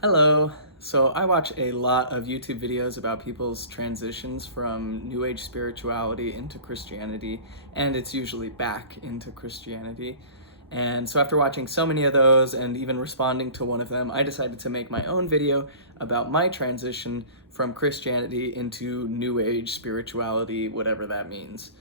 Hello. So I watch a lot of YouTube videos about people's transitions from New Age spirituality into Christianity, and it's usually back into Christianity. And so after watching so many of those and even responding to one of them, I decided to make my own video about my transition from Christianity into New Age spirituality, whatever that means.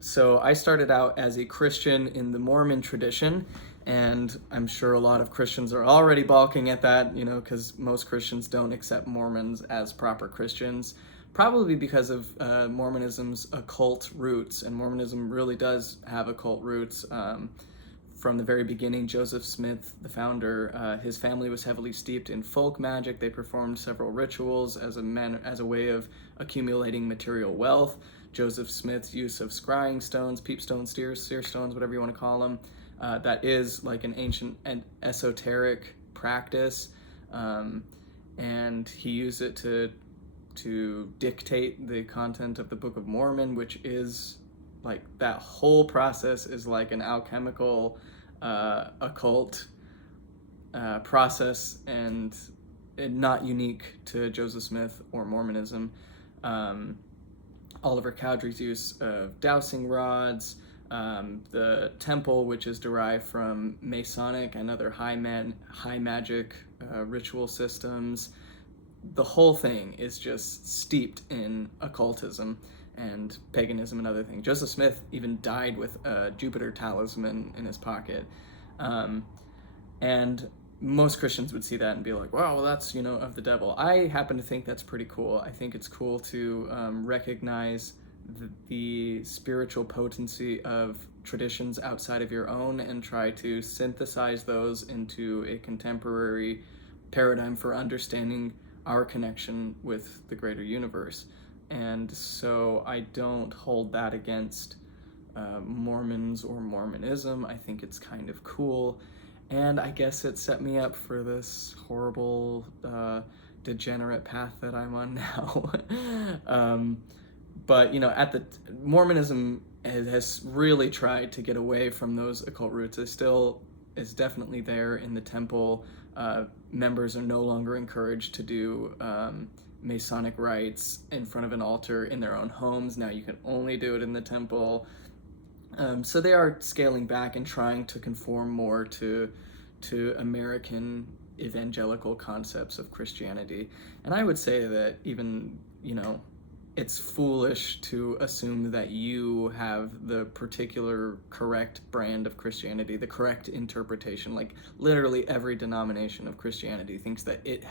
So I started out as a Christian in the Mormon tradition, and I'm sure a lot of Christians are already balking at that, because most Christians don't accept Mormons as proper Christians, probably because of Mormonism's occult roots, and Mormonism really does have occult roots. From the very beginning, Joseph Smith, the founder, his family was heavily steeped in folk magic. They performed several rituals as a way of accumulating material wealth. Joseph Smith's use of scrying stones, peep stones, seer stones, whatever you want to call them, that is like an ancient and esoteric practice, and he used it to dictate the content of the Book of Mormon, which is like that whole process is like an alchemical occult process, and not unique to Joseph Smith or Mormonism. Oliver Cowdery's use of dowsing rods, the temple, which is derived from Masonic and other high magic ritual systems. The whole thing is just steeped in occultism and paganism and other things. Joseph Smith even died with a Jupiter talisman in his pocket. And most Christians would see that and be like, wow, well, that's, of the devil. I happen to think that's pretty cool. I think it's cool to recognize the spiritual potency of traditions outside of your own and try to synthesize those into a contemporary paradigm for understanding our connection with the greater universe. And so I don't hold that against Mormons or Mormonism. I think it's kind of cool. And I guess it set me up for this horrible, degenerate path that I'm on now. But, Mormonism has really tried to get away from those occult roots. It still is definitely there in the temple. Members are no longer encouraged to do Masonic rites in front of an altar in their own homes. Now you can only do it in the temple. So they are scaling back and trying to conform more to American evangelical concepts of Christianity. And I would say that even, it's foolish to assume that you have the particular correct brand of Christianity, the correct interpretation. Like literally every denomination of Christianity thinks that it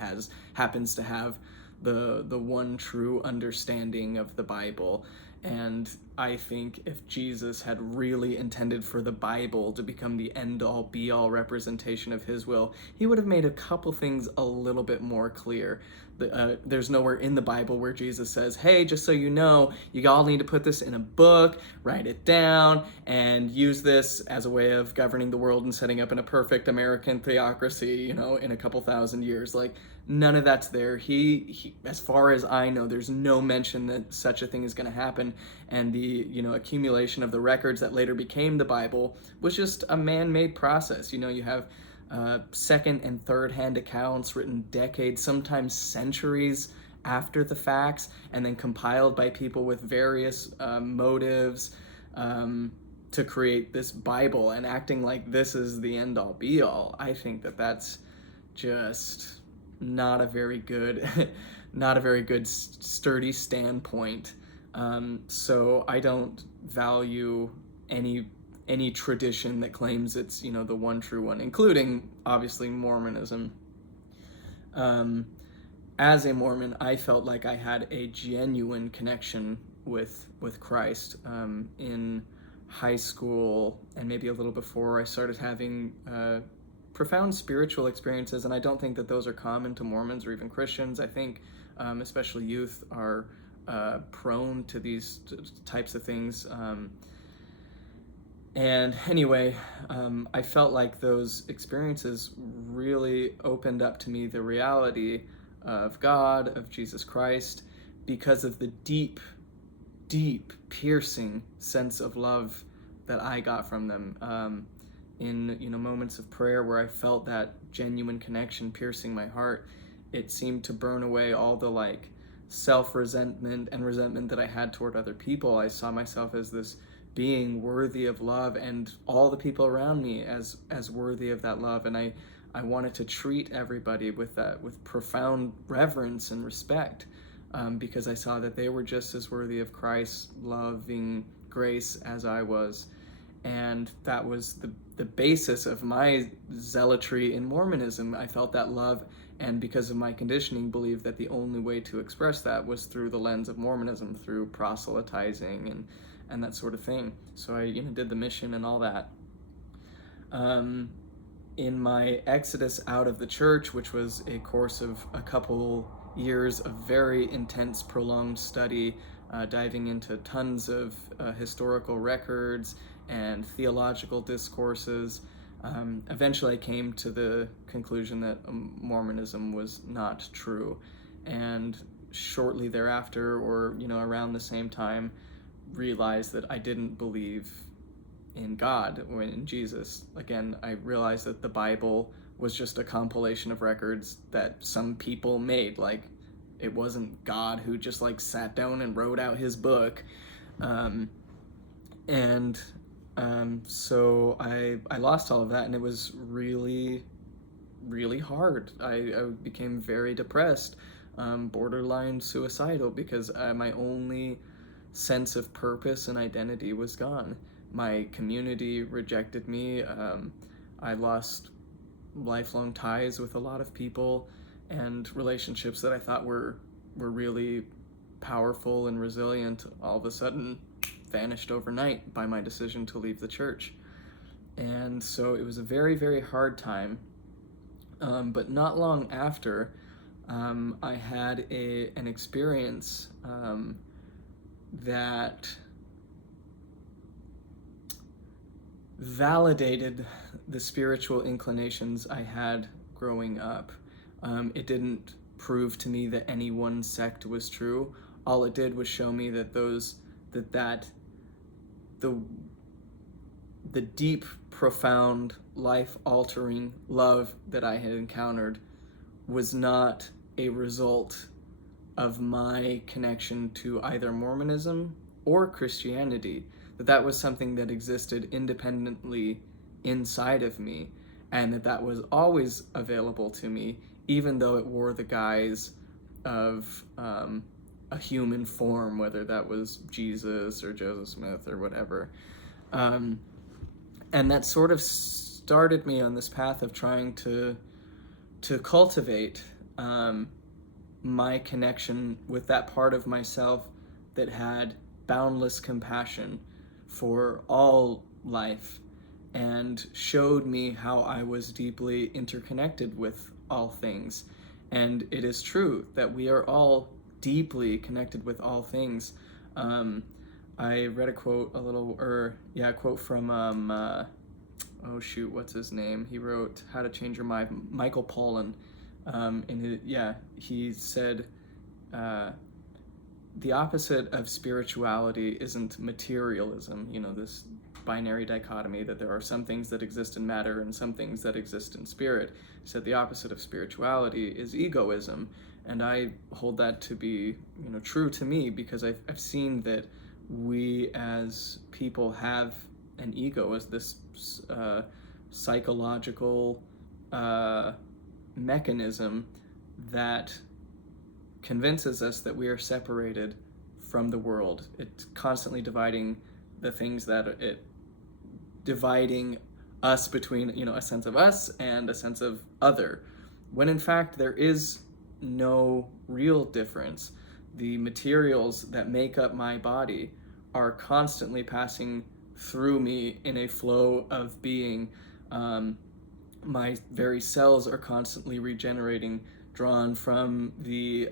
happens to have the one true understanding of the Bible. And I think if Jesus had really intended for the Bible to become the end-all, be-all representation of his will, he would have made a couple things a little bit more clear. There's nowhere in the Bible where Jesus says, hey, just so you know, you all need to put this in a book, write it down, and use this as a way of governing the world and setting up in a perfect American theocracy, in a couple thousand years. Like, none of that's there. He as far as I know, there's no mention that such a thing is going to happen. And the, accumulation of the records that later became the Bible was just a man-made process. You have second and third hand accounts written decades, sometimes centuries after the facts, and then compiled by people with various motives to create this Bible and acting like this is the end-all be-all. I think that that's just not a very good sturdy standpoint. So I don't value any tradition that claims it's the one true one, including obviously Mormonism. As a Mormon, I felt like I had a genuine connection with Christ. In high school and maybe a little before, I started having profound spiritual experiences, and I don't think that those are common to Mormons or even Christians. I think especially youth are prone to these types of things. And anyway, I felt like those experiences really opened up to me the reality of God, of Jesus Christ, because of the deep, piercing sense of love that I got from them. in moments of prayer where I felt that genuine connection piercing my heart, it seemed to burn away all the like self-resentment and resentment that I had toward other people. I saw myself as this being worthy of love, and all the people around me as worthy of that love. And I wanted to treat everybody with profound reverence and respect, because I saw that they were just as worthy of Christ's loving grace as I was. And that was the basis of my zealotry in Mormonism. I felt that love, and because of my conditioning, believed that the only way to express that was through the lens of Mormonism, through proselytizing and that sort of thing. So I did the mission and all that. In my exodus out of the church, which was a course of a couple years of very intense, prolonged study, diving into tons of historical records and theological discourses, eventually I came to the conclusion that Mormonism was not true. And shortly thereafter, or around the same time, realized that I didn't believe in God or in Jesus. Again, I realized that the Bible was just a compilation of records that some people made. Like, it wasn't God who just like sat down and wrote out his book. So I lost all of that, and it was really, really hard. I became very depressed, borderline suicidal, because my only sense of purpose and identity was gone. My community rejected me. I lost lifelong ties with a lot of people, and relationships that I thought were really powerful and resilient all of a sudden vanished overnight by my decision to leave the church. And so it was a very, very hard time. But not long after, I had an experience that validated the spiritual inclinations I had growing up. It didn't prove to me that any one sect was true. All it did was show me that the deep, profound, life-altering love that I had encountered was not a result of my connection to either Mormonism or Christianity, that was something that existed independently inside of me, and that was always available to me, even though it wore the guise of a human form, whether that was Jesus or Joseph Smith or whatever. And that sort of started me on this path of trying to cultivate my connection with that part of myself that had boundless compassion for all life, and showed me how I was deeply interconnected with all things. And it is true that we are all deeply connected with all things. I read a quote from what's his name? He wrote How to Change Your Mind, Michael Pollan. He said, the opposite of spirituality isn't materialism, this binary dichotomy that there are some things that exist in matter and some things that exist in spirit. He said the opposite of spirituality is egoism. And I hold that to be, true to me, because I've seen that we as people have an ego as this psychological mechanism that convinces us that we are separated from the world. It's constantly dividing the things dividing us between, a sense of us and a sense of other, when in fact there is no real difference. The materials that make up my body are constantly passing through me in a flow of being. My very cells are constantly regenerating, drawn from the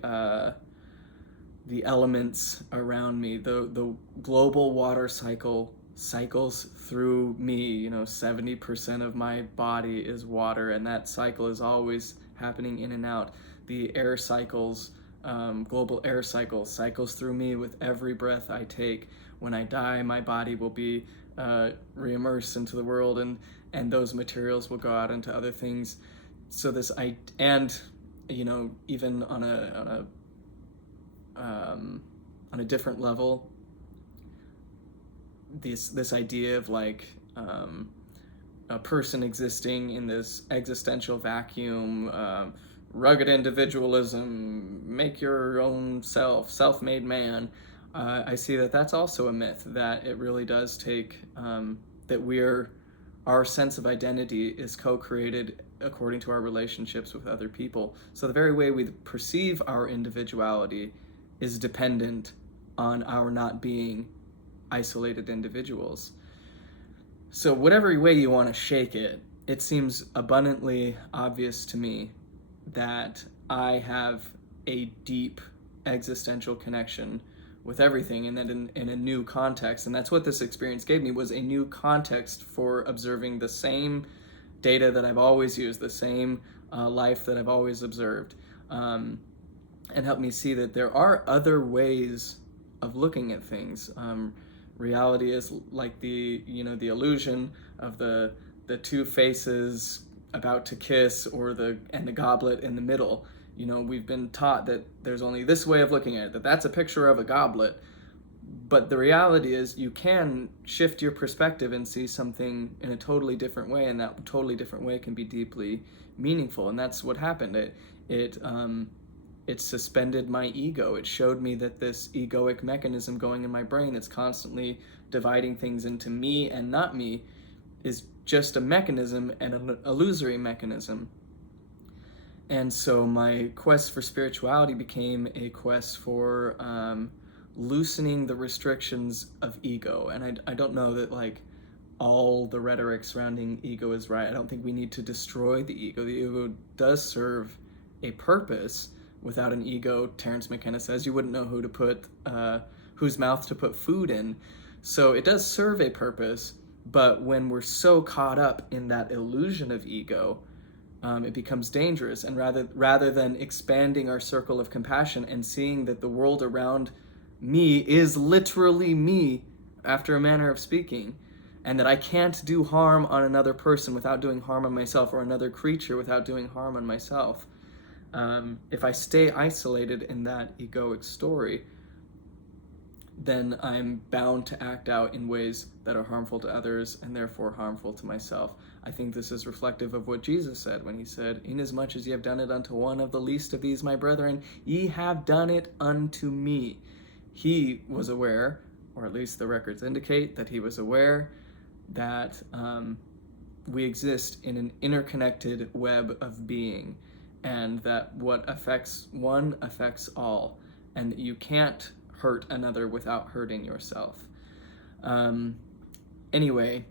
elements around me. The global water cycle cycles through me. 70% of my body is water, and that cycle is always happening in and out. The air cycles, global air cycles through me with every breath I take. When I die, my body will be re-immersed into the world, and those materials will go out into other things. So even on a different level, this idea of like a person existing in this existential vacuum, rugged individualism, make your own self-made man. I see that that's also a myth, that it really does take, that our sense of identity is co-created according to our relationships with other people. So the very way we perceive our individuality is dependent on our not being isolated individuals. So whatever way you want to shake it, it seems abundantly obvious to me that I have a deep existential connection with everything, and then in a new context. And that's what this experience gave me, was a new context for observing the same data that I've always used, the same life that I've always observed, and helped me see that there are other ways of looking at things. Reality is like the illusion of the two faces about to kiss, and the goblet in the middle. We've been taught that there's only this way of looking at it, that's a picture of a goblet. But the reality is you can shift your perspective and see something in a totally different way, and that totally different way can be deeply meaningful. And that's what happened. It suspended my ego. It showed me that this egoic mechanism going in my brain that's constantly dividing things into me and not me is just a mechanism, and an illusory mechanism. And so my quest for spirituality became a quest for loosening the restrictions of ego. And I don't know that like all the rhetoric surrounding ego is right. I don't think we need to destroy the ego. The ego does serve a purpose. Without an ego, Terence McKenna says, you wouldn't know whose mouth to put food in. So it does serve a purpose, but when we're so caught up in that illusion of ego, it becomes dangerous. And rather than expanding our circle of compassion and seeing that the world around me is literally me, after a manner of speaking, and that I can't do harm on another person without doing harm on myself, or another creature without doing harm on myself. If I stay isolated in that egoic story, then I'm bound to act out in ways that are harmful to others and therefore harmful to myself. I think this is reflective of what Jesus said when he said, "Inasmuch as ye have done it unto one of the least of these my brethren, ye have done it unto me." He was aware, or at least the records indicate that he was aware, that we exist in an interconnected web of being, and that what affects one affects all, and that you can't hurt another without hurting yourself. Anyway,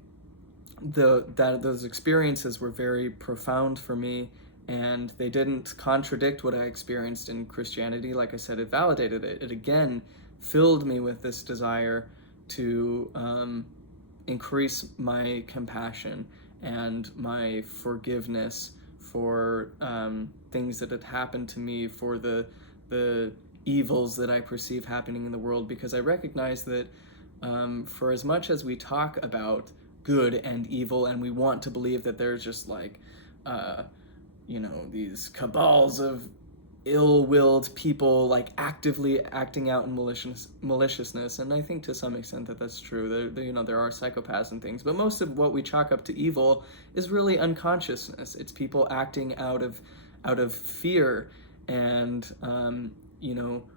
those experiences were very profound for me, and they didn't contradict what I experienced in Christianity. Like I said, it validated it. It again filled me with this desire to increase my compassion and my forgiveness for things that had happened to me, for the evils that I perceive happening in the world, because I recognize that for as much as we talk about good and evil, and we want to believe that there's just like these cabals of ill-willed people like actively acting out in maliciousness, and I think to some extent that's true. There are psychopaths and things, but most of what we chalk up to evil is really unconsciousness. It's people acting out of fear and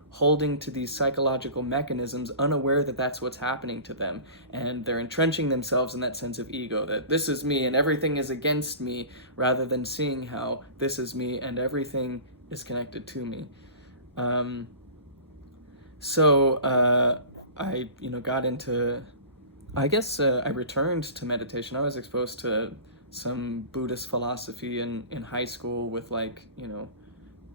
holding to these psychological mechanisms, unaware that that's what's happening to them, and they're entrenching themselves in that sense of ego, that this is me and everything is against me, rather than seeing how this is me and everything is connected to me. So I got into, I guess I returned to meditation. I was exposed to some Buddhist philosophy in high school with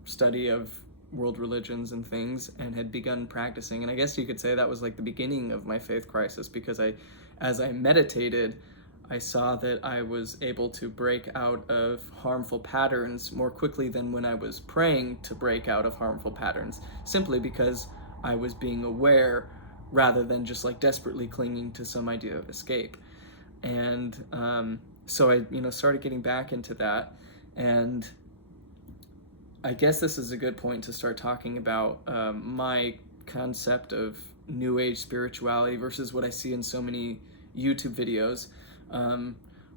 study of world religions and things, and had begun practicing. And I guess you could say that was like the beginning of my faith crisis, because as I meditated, I saw that I was able to break out of harmful patterns more quickly than when I was praying to break out of harmful patterns, simply because I was being aware rather than just desperately clinging to some idea of escape. And so I, started getting back into that, and I guess this is a good point to start talking about my concept of New Age spirituality versus what I see in so many YouTube videos.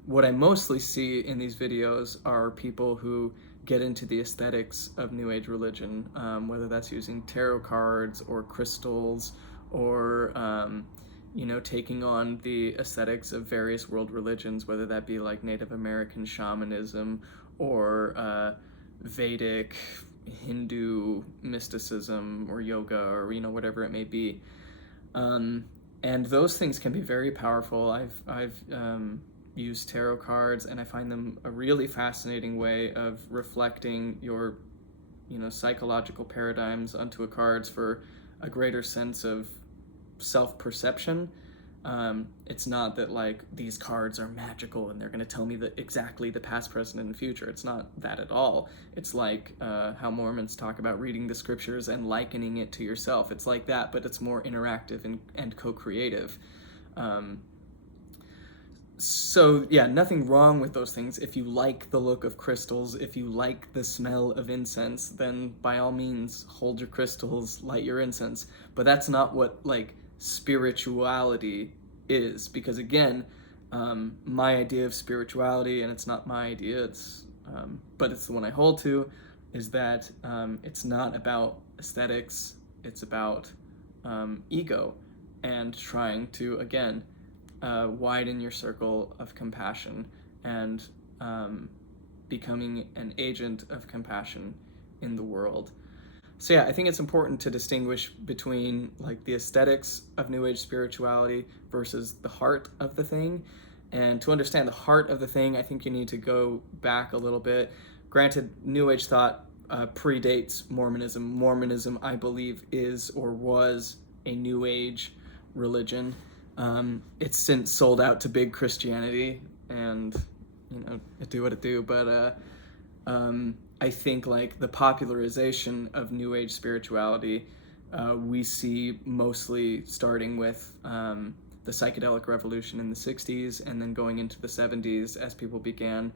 What I mostly see in these videos are people who get into the aesthetics of New Age religion, whether that's using tarot cards or crystals or taking on the aesthetics of various world religions, whether that be like Native American shamanism or Vedic, Hindu mysticism or yoga or whatever it may be, and those things can be very powerful. I've used tarot cards, and I find them a really fascinating way of reflecting your psychological paradigms onto a cards for a greater sense of self-perception. It's not that like these cards are magical and they're going to tell me exactly the past, present, and future. It's not that at all. It's like how Mormons talk about reading the scriptures and likening it to yourself. It's like that, but it's more interactive and co-creative. So yeah, nothing wrong with those things. If you like the look of crystals, if you like the smell of incense, then by all means hold your crystals, light your incense. But that's not what like spirituality is, because again, my idea of spirituality, and it's not my idea, it's but it's the one I hold to, is that it's not about aesthetics, it's about ego and trying to again widen your circle of compassion and becoming an agent of compassion in the world. So yeah, I think it's important to distinguish between like the aesthetics of New Age spirituality versus the heart of the thing. And to understand the heart of the thing, I think you need to go back a little bit. Granted, New Age thought predates Mormonism. Mormonism, I believe, is or was a New Age religion. It's since sold out to big Christianity, and it do what it do. But I think like the popularization of New Age spirituality, we see mostly starting with the psychedelic revolution in the 60s and then going into the 70s as people began,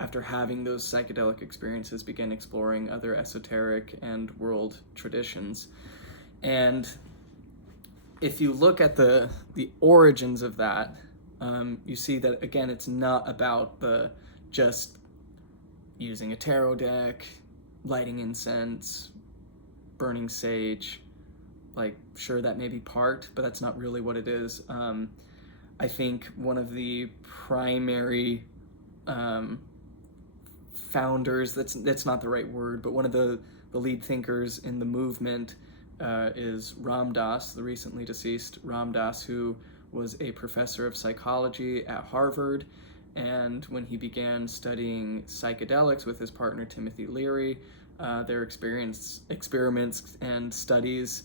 after having those psychedelic experiences, began exploring other esoteric and world traditions. And if you look at the origins of that, you see that again, it's not about the just using a tarot deck, lighting incense, burning sage. Like, sure, that may be part, but that's not really what it is. I think one of the primary founders, that's not the right word, but one of the lead thinkers in the movement is Ram Dass, the recently deceased Ram Dass, who was a professor of psychology at Harvard. And when he began studying psychedelics with his partner Timothy Leary, their experiments and studies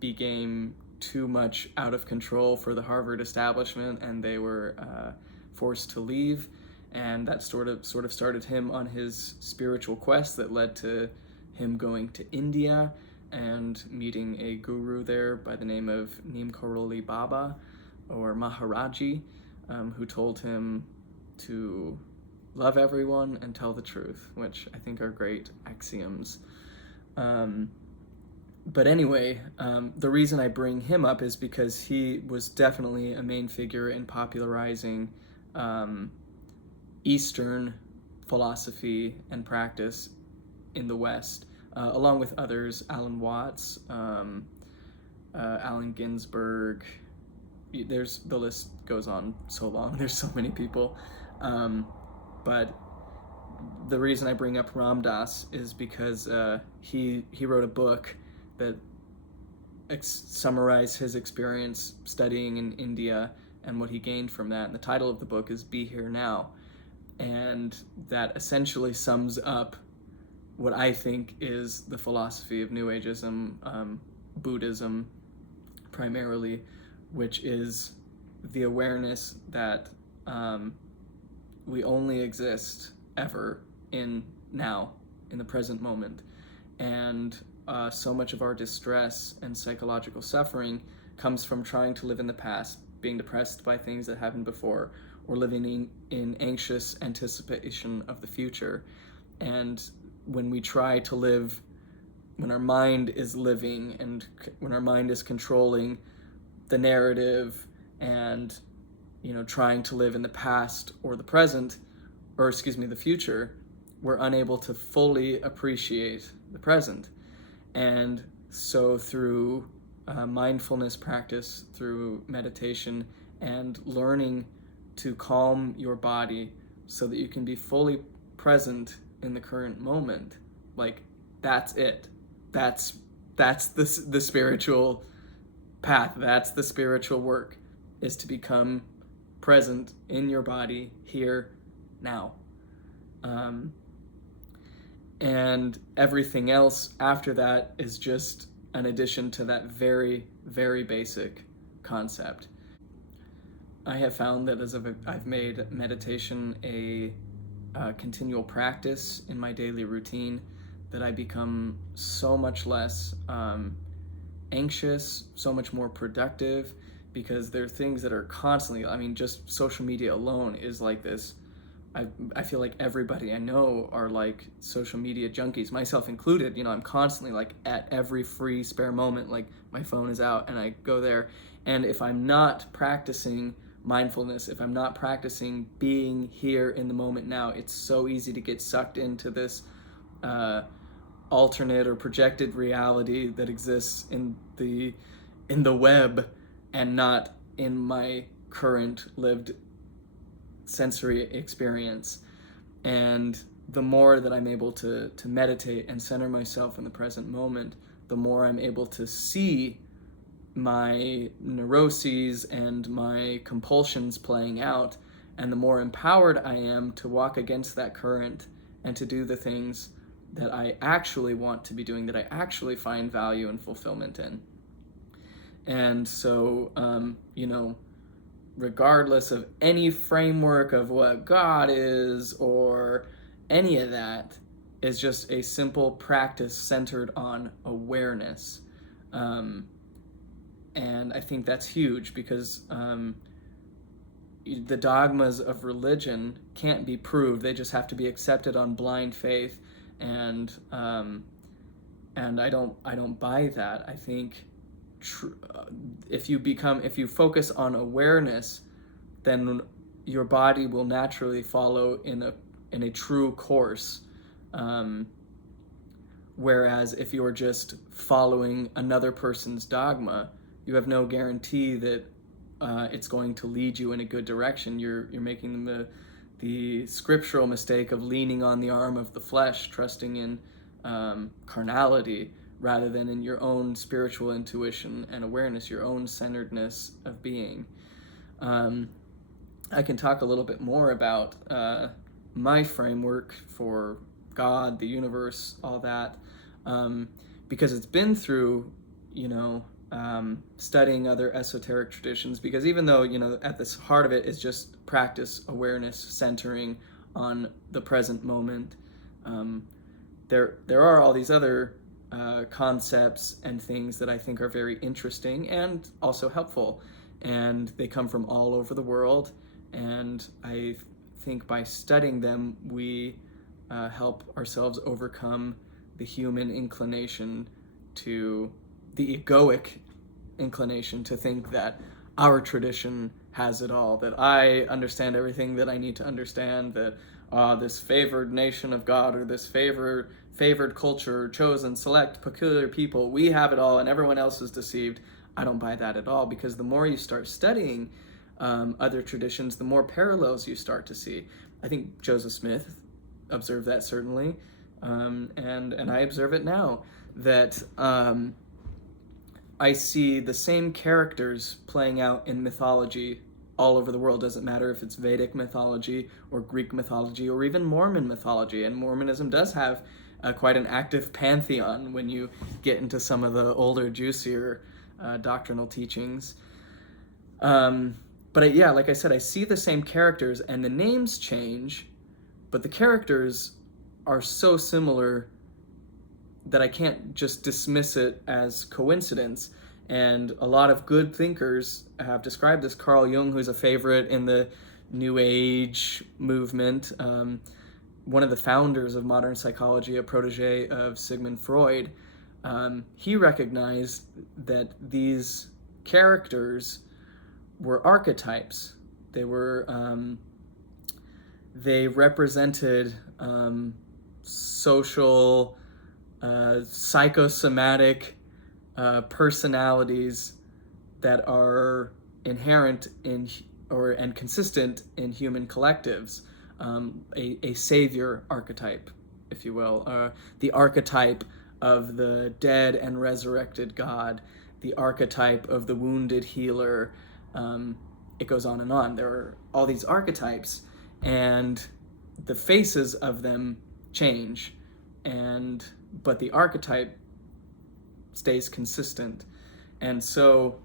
became too much out of control for the Harvard establishment, and they were forced to leave. And that sort of started him on his spiritual quest that led to him going to India and meeting a guru there by the name of Neem Karoli Baba, or Maharaji, who told him to love everyone and tell the truth, which I think are great axioms. But anyway, the reason I bring him up is because he was definitely a main figure in popularizing Eastern philosophy and practice in the West, along with others, Alan Watts, Allen Ginsberg. The list goes on so long. There's so many people. But the reason I bring up Ram Dass is because he wrote a book that summarized his experience studying in India and what he gained from that. And the title of the book is Be Here Now. And that essentially sums up what I think is the philosophy of New Ageism, Buddhism primarily, which is the awareness that we only exist ever in now, in the present moment. And so much of our distress and psychological suffering comes from trying to live in the past, being depressed by things that happened before, or living in anxious anticipation of the future. And when we try to live, when our mind is living and when our mind is controlling the narrative and, trying to live in the past or the present, or the future, we're unable to fully appreciate the present. And so through mindfulness practice, through meditation, and learning to calm your body so that you can be fully present in the current moment, like, that's it. That's the spiritual path. That's the spiritual work, is to become present in your body here now. And everything else after that is just an addition to that very, very basic concept. I have found that as I've made meditation a continual practice in my daily routine, that I become so much less anxious, so much more productive, because there are things that are constantly, just social media alone is like this. I feel like everybody I know are like social media junkies, myself included. I'm constantly like at every free spare moment, like my phone is out and I go there. And if I'm not practicing mindfulness, if I'm not practicing being here in the moment now, it's so easy to get sucked into this alternate or projected reality that exists in the web and not in my current lived sensory experience. And the more that I'm able to meditate and center myself in the present moment, the more I'm able to see my neuroses and my compulsions playing out, and the more empowered I am to walk against that current and to do the things that I actually want to be doing, that I actually find value and fulfillment in. And so, regardless of any framework of what God is or any of that, is just a simple practice centered on awareness. And I think that's huge, because the dogmas of religion can't be proved. They just have to be accepted on blind faith. And I don't buy that. I think if you focus on awareness, then your body will naturally follow in a true course. Whereas if you're just following another person's dogma, you have no guarantee that it's going to lead you in a good direction. You're making the scriptural mistake of leaning on the arm of the flesh, trusting in carnality, rather than in your own spiritual intuition and awareness, your own centeredness of being. I can talk a little bit more about my framework for God, the universe, all that, because it's been through, studying other esoteric traditions, because even though, at the heart of it is just practice, awareness, centering on the present moment, there are all these other concepts and things that I think are very interesting and also helpful, and they come from all over the world, and I think by studying them we help ourselves overcome the human inclination, to the egoic inclination to think that our tradition has it all, that I understand everything that I need to understand, that this favored nation of God, or this favored culture, chosen, select, peculiar people, we have it all and everyone else is deceived. I don't buy that at all, because the more you start studying other traditions, the more parallels you start to see. I think Joseph Smith observed that, certainly, and I observe it now, that I see the same characters playing out in mythology all over the world. Doesn't matter if it's Vedic mythology or Greek mythology or even Mormon mythology, and Mormonism does have quite an active pantheon when you get into some of the older, juicier doctrinal teachings. But yeah, like I said, I see the same characters, and the names change, but the characters are so similar that I can't just dismiss it as coincidence. And a lot of good thinkers have described this. Carl Jung, who's a favorite in the New Age movement. One of the founders of modern psychology, a protege of Sigmund Freud, he recognized that these characters were archetypes. They represented social, psychosomatic personalities that are inherent in and consistent in human collectives. A savior archetype, if you will, the archetype of the dead and resurrected God, the archetype of the wounded healer. It goes on and on. There are all these archetypes, and the faces of them change, but the archetype stays consistent. And so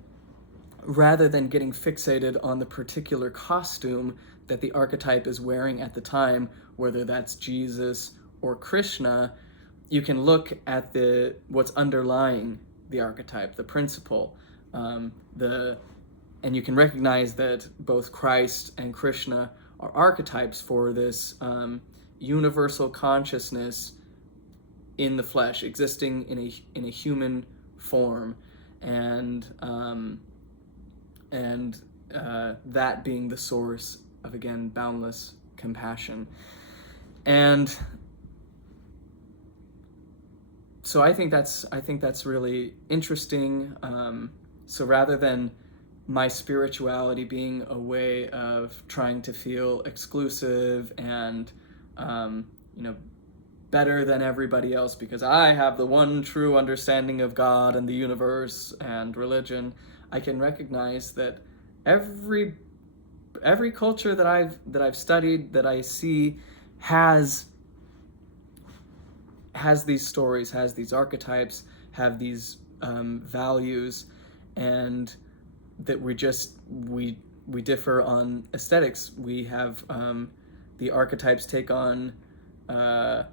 rather than getting fixated on the particular costume that the archetype is wearing at the time, whether that's Jesus or Krishna, you can look at what's underlying the archetype, the principle, and you can recognize that both Christ and Krishna are archetypes for this universal consciousness in the flesh, existing in a human form, and that being the source of, again, boundless compassion. And so I think that's really interesting. So rather than my spirituality being a way of trying to feel exclusive and better than everybody else because I have the one true understanding of God and the universe and religion, I can recognize that every culture that I've studied, that I see, has these stories, has these archetypes, have these values, and that we differ on aesthetics. We have the archetypes take on a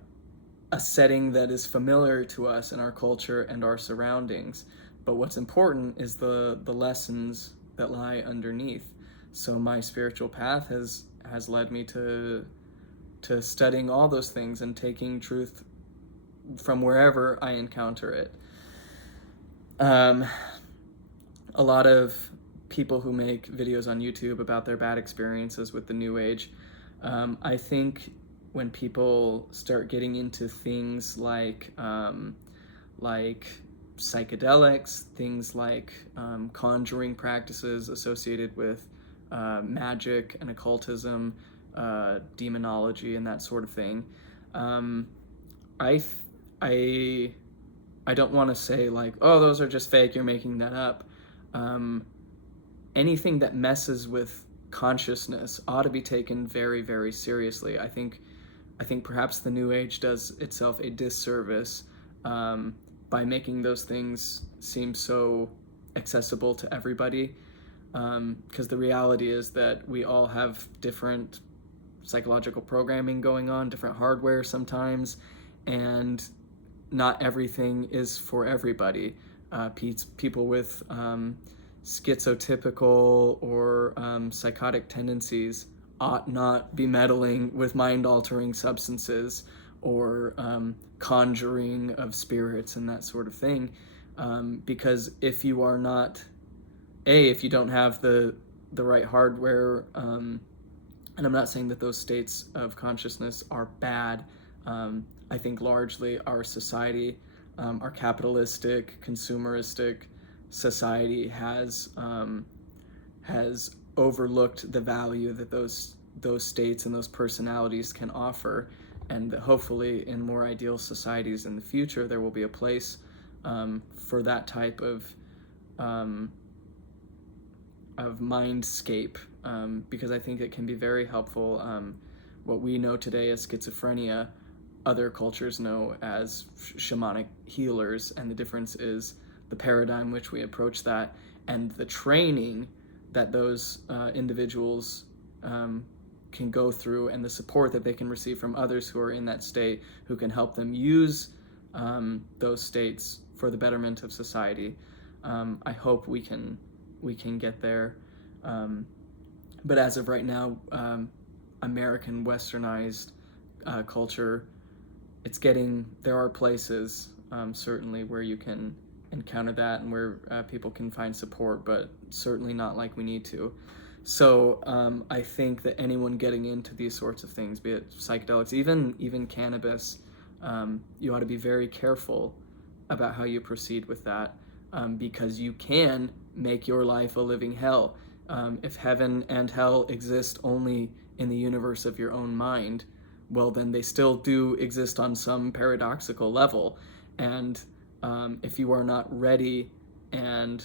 setting that is familiar to us in our culture and our surroundings. But what's important is the lessons that lie underneath. So my spiritual path has led me to studying all those things and taking truth from wherever I encounter it. A lot of people who make videos on YouTube about their bad experiences with the New Age, I think when people start getting into things like psychedelics, things like conjuring practices associated with magic and occultism, demonology, and that sort of thing, I don't want to say like, oh, those are just fake, you're making that up. Anything that messes with consciousness ought to be taken very, very seriously. I think perhaps the New Age does itself a disservice by making those things seem so accessible to everybody, because the reality is that we all have different psychological programming going on, different hardware sometimes, and not everything is for everybody. People with schizotypical or psychotic tendencies ought not be meddling with mind-altering substances or conjuring of spirits and that sort of thing, because if you are not, if you don't have the right hardware, and I'm not saying that those states of consciousness are bad. I think largely our society, our capitalistic, consumeristic society has overlooked the value that those states and those personalities can offer, and that hopefully in more ideal societies in the future there will be a place for that type of mindscape, because I think it can be very helpful. What we know today as schizophrenia, other cultures know as shamanic healers, and the difference is the paradigm which we approach that and the training that those individuals can go through, and the support that they can receive from others who are in that state, who can help them use those states for the betterment of society. I hope we can get there. But as of right now, American westernized culture, there are places, certainly, where you can encounter that and where people can find support, but certainly not like we need to. So I think that anyone getting into these sorts of things, be it psychedelics, even cannabis, you ought to be very careful about how you proceed with that, because you can make your life a living hell. If heaven and hell exist only in the universe of your own mind, well, then they still do exist on some paradoxical level. And if you are not ready and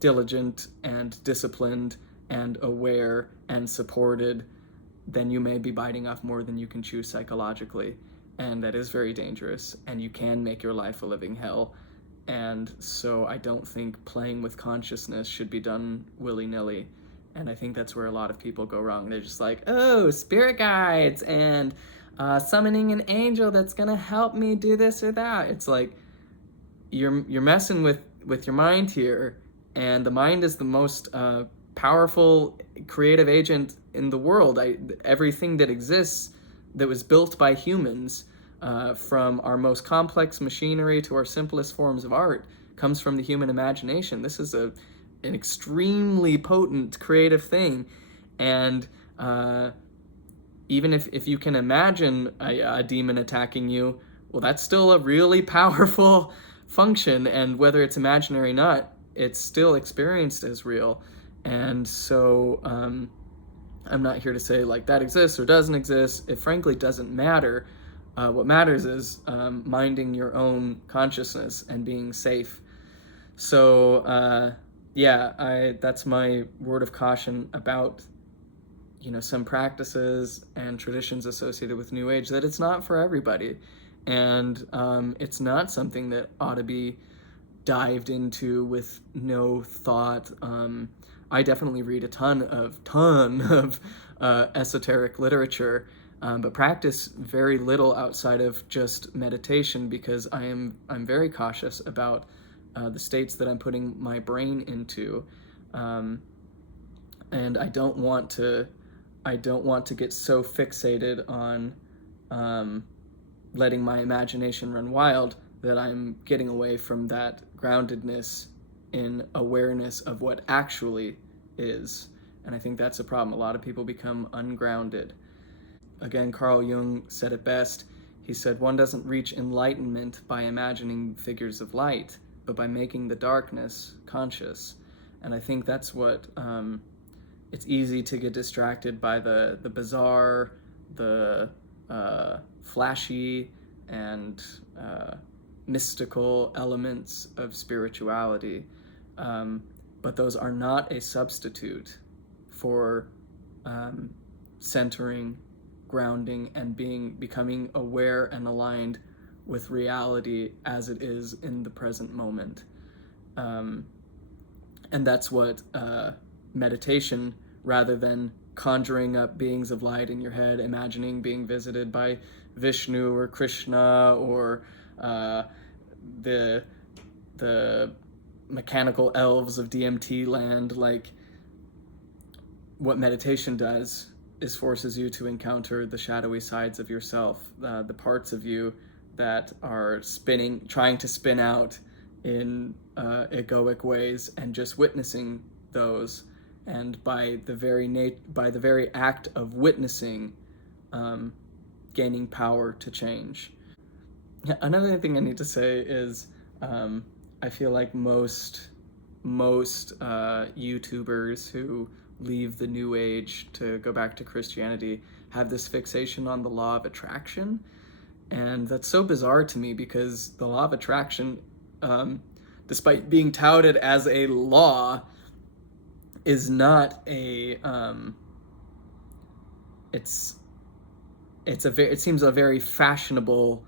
diligent and disciplined and aware and supported, then you may be biting off more than you can chew psychologically. And that is very dangerous, and you can make your life a living hell. And so I don't think playing with consciousness should be done willy-nilly. And I think that's where a lot of people go wrong. They're just like, oh, spirit guides and summoning an angel that's gonna help me do this or that. It's like, you're messing with your mind here, and the mind is the most powerful creative agent in the world. Everything that exists that was built by humans, from our most complex machinery to our simplest forms of art, comes from the human imagination. This is an extremely potent creative thing. And even if you can imagine a demon attacking you, well, that's still a really powerful function, and whether it's imaginary or not, it's still experienced as real. And so I'm not here to say like that exists or doesn't exist. It frankly doesn't matter. What matters is minding your own consciousness and being safe. So that's my word of caution about some practices and traditions associated with New Age, that it's not for everybody, and it's not something that ought to be dived into with no thought. I definitely read a ton of esoteric literature, but practice very little outside of just meditation, because I'm very cautious about the states that I'm putting my brain into, and I don't want to get so fixated on letting my imagination run wild that I'm getting away from that groundedness in awareness of what actually is. And I think that's a problem. A lot of people become ungrounded. Again, Carl Jung said it best. He said, one doesn't reach enlightenment by imagining figures of light, but by making the darkness conscious. And I think that's what, it's easy to get distracted by the bizarre, the flashy, and mystical elements of spirituality. But those are not a substitute for centering, grounding, and becoming aware and aligned with reality as it is in the present moment. And that's what meditation, rather than conjuring up beings of light in your head, imagining being visited by Vishnu or Krishna or the mechanical elves of DMT land, like, what meditation does is forces you to encounter the shadowy sides of yourself, the parts of you that are trying to spin out in egoic ways, and just witnessing those, and by the very act of witnessing, gaining power to change. Another thing I need to say is, I feel like most YouTubers who leave the New Age to go back to Christianity have this fixation on the law of attraction, and that's so bizarre to me, because the law of attraction, despite being touted as a law, is not a it seems a very fashionable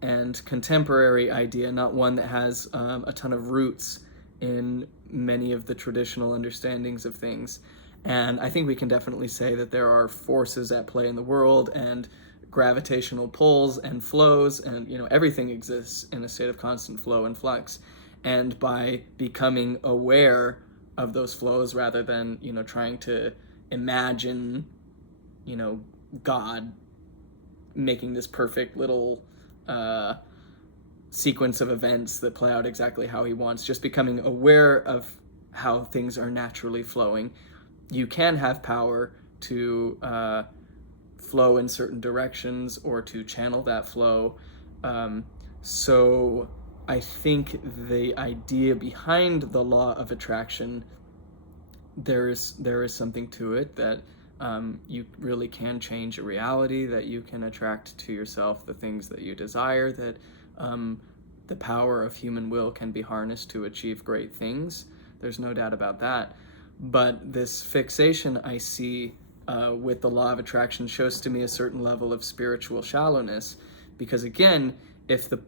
and contemporary idea, not one that has a ton of roots in many of the traditional understandings of things. And I think we can definitely say that there are forces at play in the world, and gravitational pulls and flows, and everything exists in a state of constant flow and flux. And by becoming aware of those flows, rather than, trying to imagine, God making this perfect little sequence of events that play out exactly how he wants. Just becoming aware of how things are naturally flowing. You can have power to flow in certain directions or to channel that flow. So I think the idea behind the law of attraction, there is something to it, that you really can change a reality, that you can attract to yourself the things that you desire, that the power of human will can be harnessed to achieve great things. There's no doubt about that. But this fixation I see with the law of attraction shows to me a certain level of spiritual shallowness, because again, if the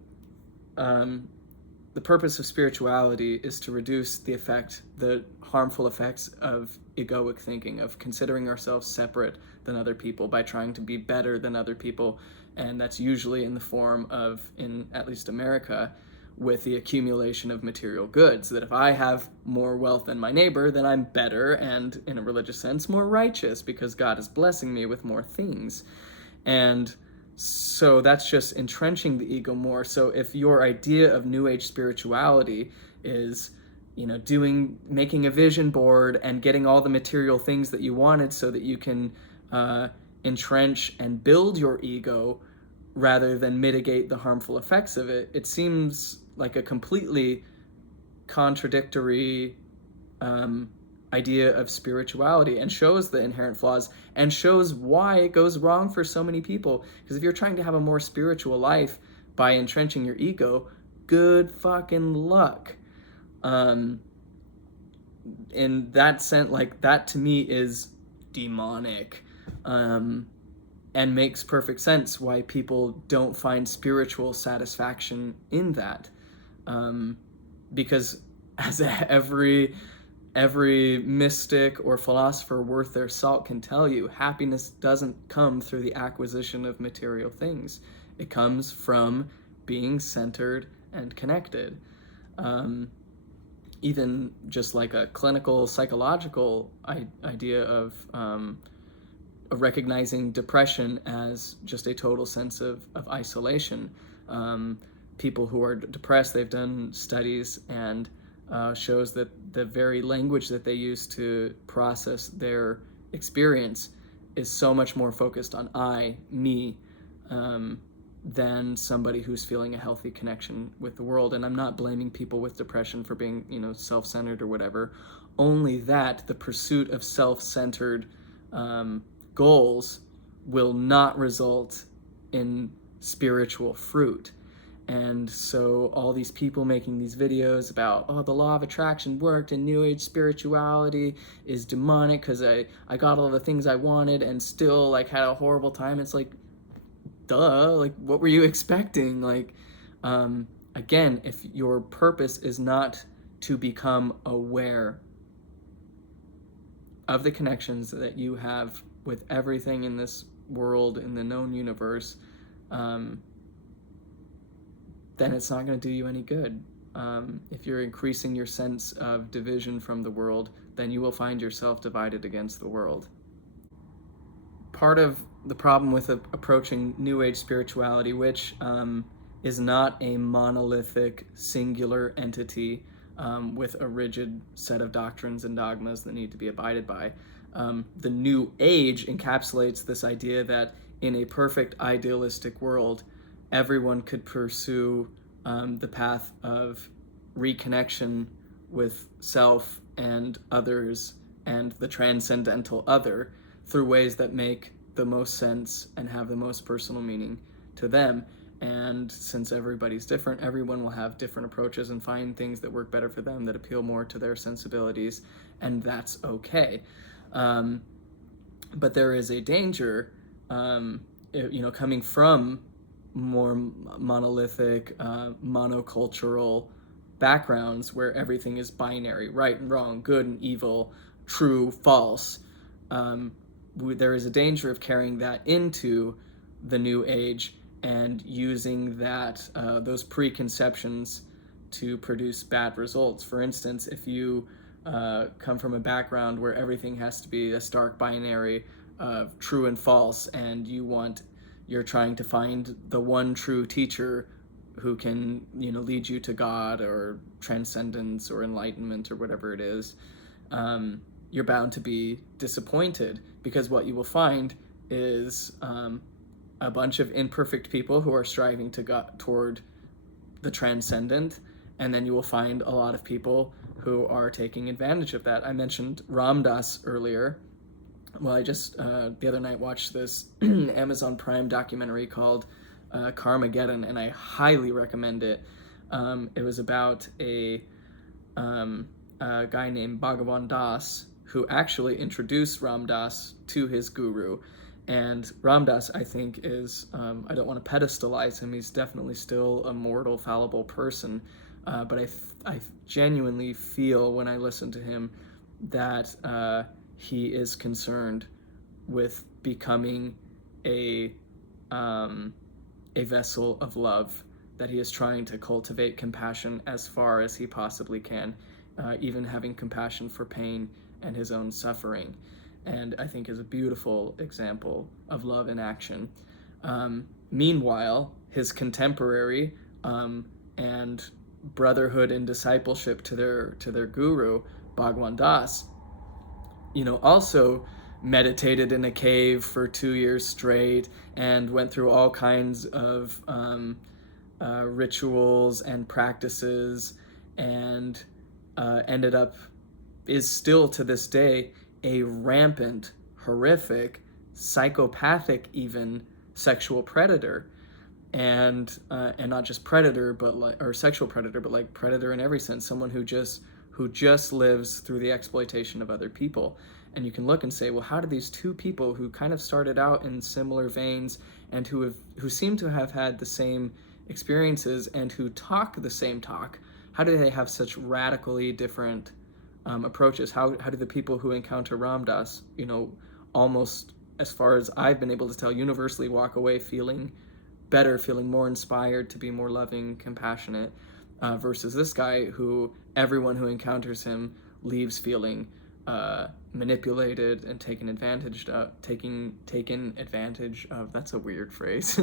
purpose of spirituality is to reduce the harmful effects of egoic thinking, of considering ourselves separate than other people by trying to be better than other people, and that's usually in the form of, in at least America, with the accumulation of material goods, that if I have more wealth than my neighbor, then I'm better and, in a religious sense, more righteous, because God is blessing me with more things. And so that's just entrenching the ego more. So if your idea of New Age spirituality is, making a vision board and getting all the material things that you wanted so that you can entrench and build your ego rather than mitigate the harmful effects of it, it seems like a completely contradictory idea of spirituality, and shows the inherent flaws and shows why it goes wrong for so many people. Because if you're trying to have a more spiritual life by entrenching your ego, good fucking luck. In that sense, like, that to me is demonic, and makes perfect sense why people don't find spiritual satisfaction in that, because as every mystic or philosopher worth their salt can tell you, happiness doesn't come through the acquisition of material things. It comes from being centered and connected. Even just like a clinical psychological idea of recognizing depression as just a total sense of isolation. People who are depressed, they've done studies, and shows that the very language that they use to process their experience is so much more focused on I, me, than somebody who's feeling a healthy connection with the world. And I'm not blaming people with depression for being, self-centered or whatever. Only that the pursuit of self-centered goals will not result in spiritual fruit. And so all these people making these videos about, the law of attraction worked and New Age spirituality is demonic because I got all the things I wanted and still had a horrible time. It's like, duh, what were you expecting? Again, if your purpose is not to become aware of the connections that you have with everything in this world, in the known universe, then it's not going to do you any good. If you're increasing your sense of division from the world, then you will find yourself divided against the world. Part of the problem with approaching New Age spirituality, which is not a monolithic, singular entity with a rigid set of doctrines and dogmas that need to be abided by, the New Age encapsulates this idea that in a perfect idealistic world, everyone could pursue the path of reconnection with self and others and the transcendental other through ways that make the most sense and have the most personal meaning to them. And since everybody's different, everyone will have different approaches and find things that work better for them, that appeal more to their sensibilities, and that's okay. But there is a danger, coming from more monolithic, monocultural backgrounds where everything is binary, right and wrong, good and evil, true, false. There is a danger of carrying that into the New Age and using that those preconceptions to produce bad results. For instance, if you come from a background where everything has to be a stark binary of true and false, and you're trying to find the one true teacher who can, lead you to God or transcendence or enlightenment or whatever it is, you're bound to be disappointed, because what you will find is a bunch of imperfect people who are striving to go toward the transcendent, and then you will find a lot of people who are taking advantage of that. I mentioned Ram Dass earlier. Well, I just the other night watched this Amazon Prime documentary called Carmageddon, and I highly recommend it. It was about a guy named Bhagavan Das, who actually introduced Ram Dass to his guru. And Ram Dass, I think, is, I don't want to pedestalize him, he's definitely still a mortal, fallible person, but I genuinely feel when I listen to him that he is concerned with becoming a vessel of love, that he is trying to cultivate compassion as far as he possibly can, even having compassion for pain and his own suffering, and I think is a beautiful example of love in action. Meanwhile, his contemporary and brotherhood and discipleship to their guru, Bhagwan Das, also meditated in a cave for 2 years straight and went through all kinds of rituals and practices, and is still to this day a rampant, horrific, psychopathic even sexual predator, and not just predator, or sexual predator, but like predator in every sense, someone who just lives through the exploitation of other people. And you can look and say, well, how do these two people who kind of started out in similar veins and who seem to have had the same experiences and who talk the same talk, how do they have such radically different approaches? How do the people who encounter Ram Dass, almost, as far as I've been able to tell, universally walk away feeling better, feeling more inspired to be more loving, compassionate, versus this guy who everyone who encounters him leaves feeling manipulated and taken advantage of. That's a weird phrase.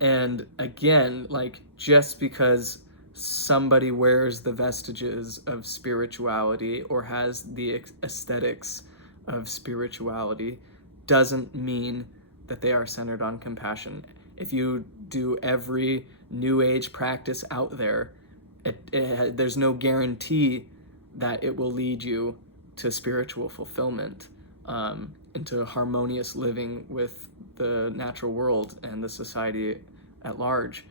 And again, like, just because somebody wears the vestiges of spirituality or has the aesthetics of spirituality doesn't mean that they are centered on compassion. If you do every New Age practice out there, there's no guarantee that it will lead you to spiritual fulfillment, into harmonious living with the natural world and the society at large.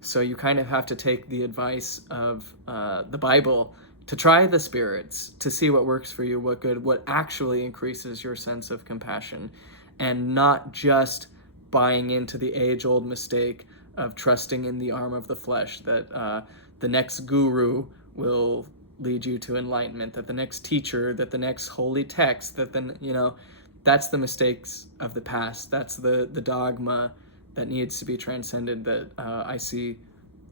So you kind of have to take the advice of the Bible to try the spirits, to see what works for you, what actually increases your sense of compassion, and not just buying into the age-old mistake of trusting in the arm of the flesh, that the next guru will lead you to enlightenment, that the next teacher, that the next holy text, that's the mistakes of the past. That's the dogma that needs to be transcended, that I see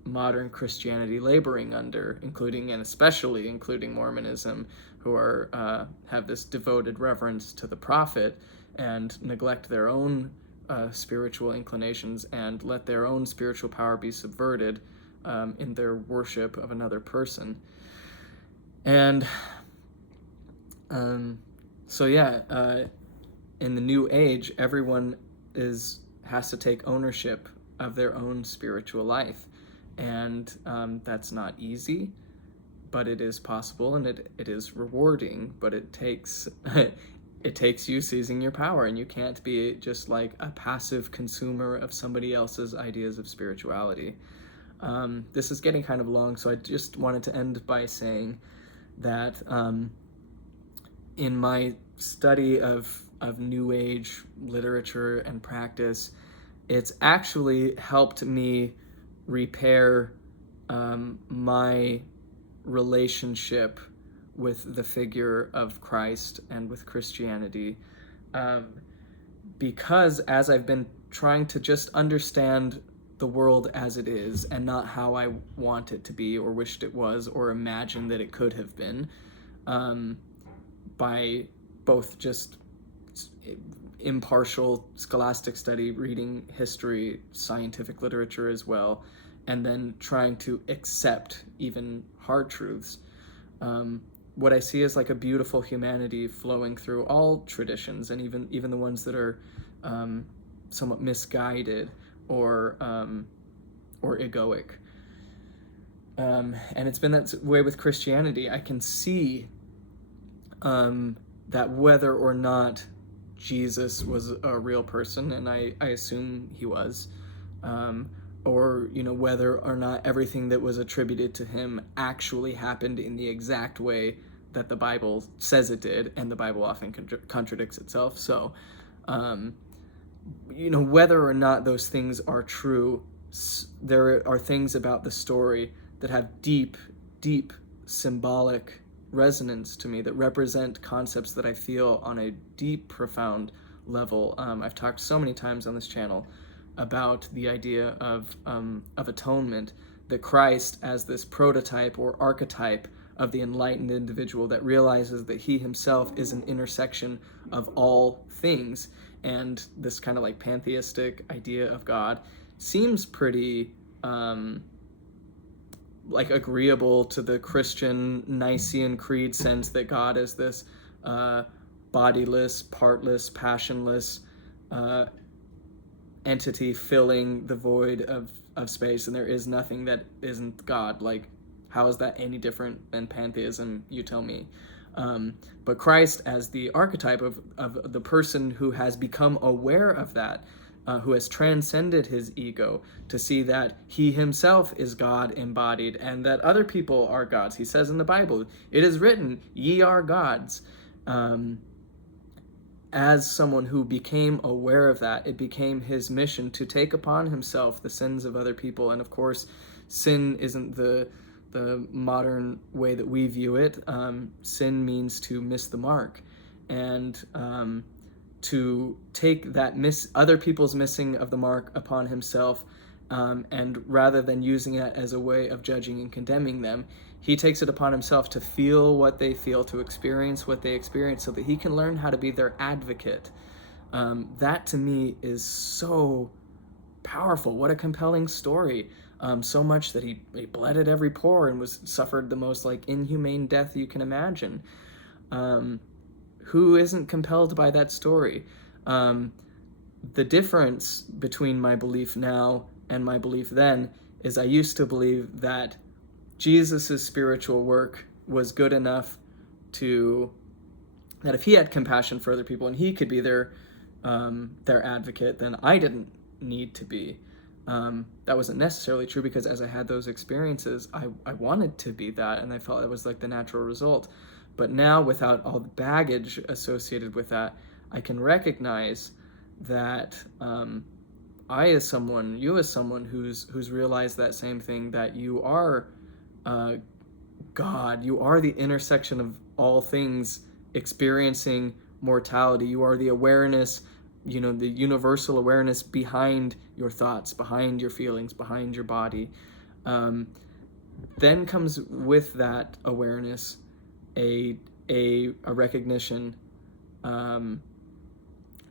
modern Christianity laboring under, including and especially including Mormonism, who have this devoted reverence to the prophet and neglect their own spiritual inclinations and let their own spiritual power be subverted in their worship of another person. And so in the New Age, everyone has to take ownership of their own spiritual life, and that's not easy, but it is possible, and it is rewarding, but it takes you seizing your power, and you can't be just like a passive consumer of somebody else's ideas of spirituality. This is getting kind of long, so I just wanted to end by saying that in my study of New Age literature and practice, it's actually helped me repair my relationship with the figure of Christ and with Christianity, because as I've been trying to just understand the world as it is and not how I want it to be or wished it was or imagined that it could have been, by both just impartial scholastic study, reading history, scientific literature as well, and then trying to accept even hard truths. What I see is like a beautiful humanity flowing through all traditions, and even the ones that are somewhat misguided or egoic. And it's been that way with Christianity. I can see that whether or not Jesus was a real person, and I assume he was, or whether or not everything that was attributed to him actually happened in the exact way that the Bible says it did, and the Bible often contradicts itself. So whether or not those things are true, there are things about the story that have deep symbolic resonance to me, that represent concepts that I feel on a deep, profound level. I've talked so many times on this channel about the idea of atonement, that Christ as this prototype or archetype of the enlightened individual that realizes that he himself is an intersection of all things. And this kind of like pantheistic idea of God seems pretty like agreeable to the Christian Nicene Creed sense that God is this bodiless, partless, passionless entity filling the void of space, and there is nothing that isn't God. Like, how is that any different than pantheism? You tell me. But Christ as the archetype of the person who has become aware of that, who has transcended his ego to see that he himself is God embodied and that other people are gods. He says in the Bible, "It is written, ye are gods." As someone who became aware of that, it became his mission to take upon himself the sins of other people. And of course, sin isn't the modern way that we view it. Sin means to miss the mark, and to take that other people's missing of the mark upon himself, and rather than using it as a way of judging and condemning them, he takes it upon himself to feel what they feel, to experience what they experience, so that he can learn how to be their advocate. That to me is so powerful. What a compelling story. So much that he bled at every pore and suffered the most like inhumane death you can imagine. Who isn't compelled by that story? The difference between my belief now and my belief then is I used to believe that Jesus's spiritual work was good enough that if he had compassion for other people and he could be their advocate, then I didn't need to be. That wasn't necessarily true, because as I had those experiences, I wanted to be that, and I felt it was like the natural result. But now, without all the baggage associated with that, I can recognize that I, as someone, you as someone who's realized that same thing, that you are God, you are the intersection of all things experiencing mortality, you are the awareness, the universal awareness behind your thoughts, behind your feelings, behind your body. Then comes with that awareness a recognition that,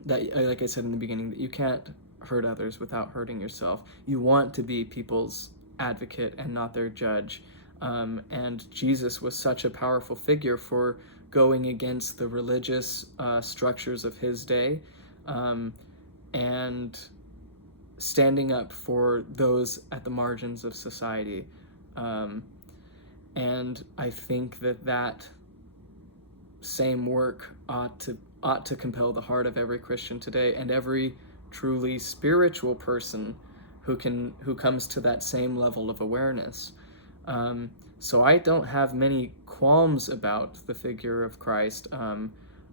like I said in the beginning, that you can't hurt others without hurting yourself. You want to be people's advocate and not their judge. And Jesus was such a powerful figure for going against the religious structures of his day, and standing up for those at the margins of society. And I think that same work ought to compel the heart of every Christian today, and every truly spiritual person who comes to that same level of awareness. So I don't have many qualms about the figure of Christ. I'm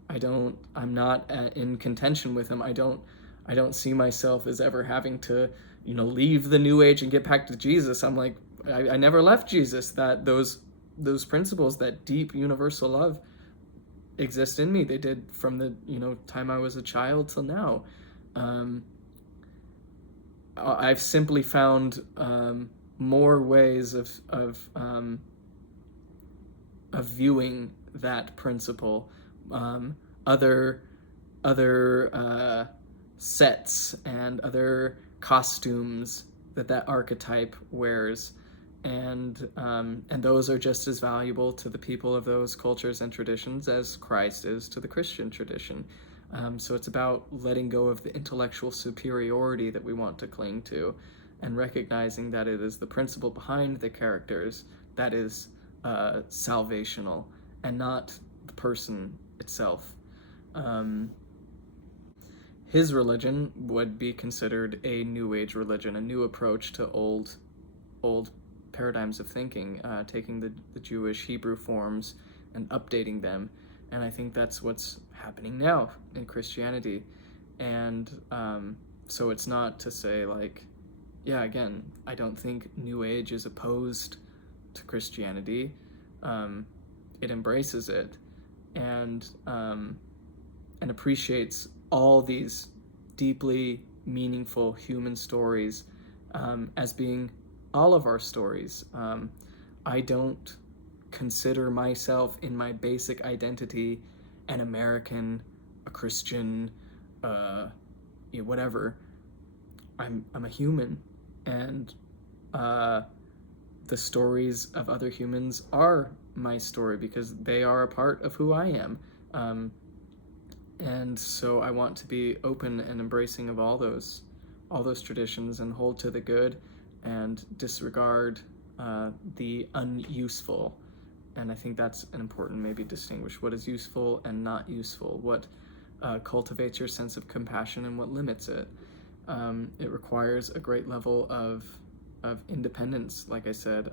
not in contention with him. I don't see myself as ever having to, leave the New Age and get back to Jesus. I'm like, I never left Jesus. That those principles, that deep universal love, exist in me. They did from the time I was a child till now. I've simply found more ways of viewing that principle, other sets and other costumes that archetype wears, and those are just as valuable to the people of those cultures and traditions as Christ is to the Christian tradition. So it's about letting go of the intellectual superiority that we want to cling to, and recognizing that it is the principle behind the characters that is salvational, and not the person itself. His religion would be considered a New Age religion, a new approach to old paradigms of thinking, taking the Jewish Hebrew forms and updating them. And I think that's what's happening now in Christianity. And so it's not to say, like, yeah, again, I don't think New Age is opposed to Christianity. It embraces it, and appreciates all these deeply meaningful human stories as being all of our stories. I don't consider myself in my basic identity an American, a Christian, whatever. I'm a human, and the stories of other humans are my story because they are a part of who I am. And so I want to be open and embracing of all those traditions, and hold to the good and disregard the unuseful. And I think that's an important, maybe distinguish what is useful and not useful, what cultivates your sense of compassion and what limits it. It requires a great level of independence. Like I said,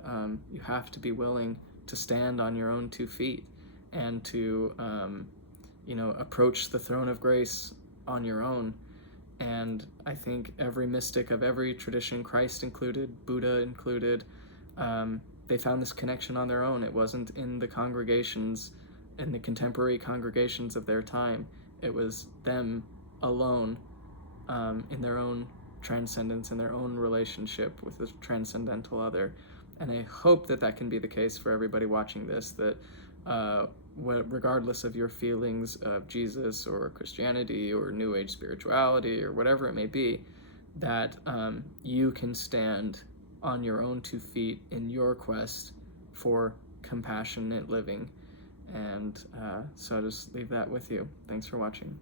you have to be willing to stand on your own 2 feet, and to approach the throne of grace on your own. And I think every mystic of every tradition, Christ included, Buddha included, they found this connection on their own. It wasn't in the congregations, in the contemporary congregations of their time. It was them alone, in their own transcendence, in their own relationship with the transcendental other. And I hope that can be the case for everybody watching this, that regardless of your feelings of Jesus or Christianity or New Age spirituality or whatever it may be, that you can stand on your own 2 feet in your quest for compassionate living. And so I'll just leave that with you. Thanks for watching.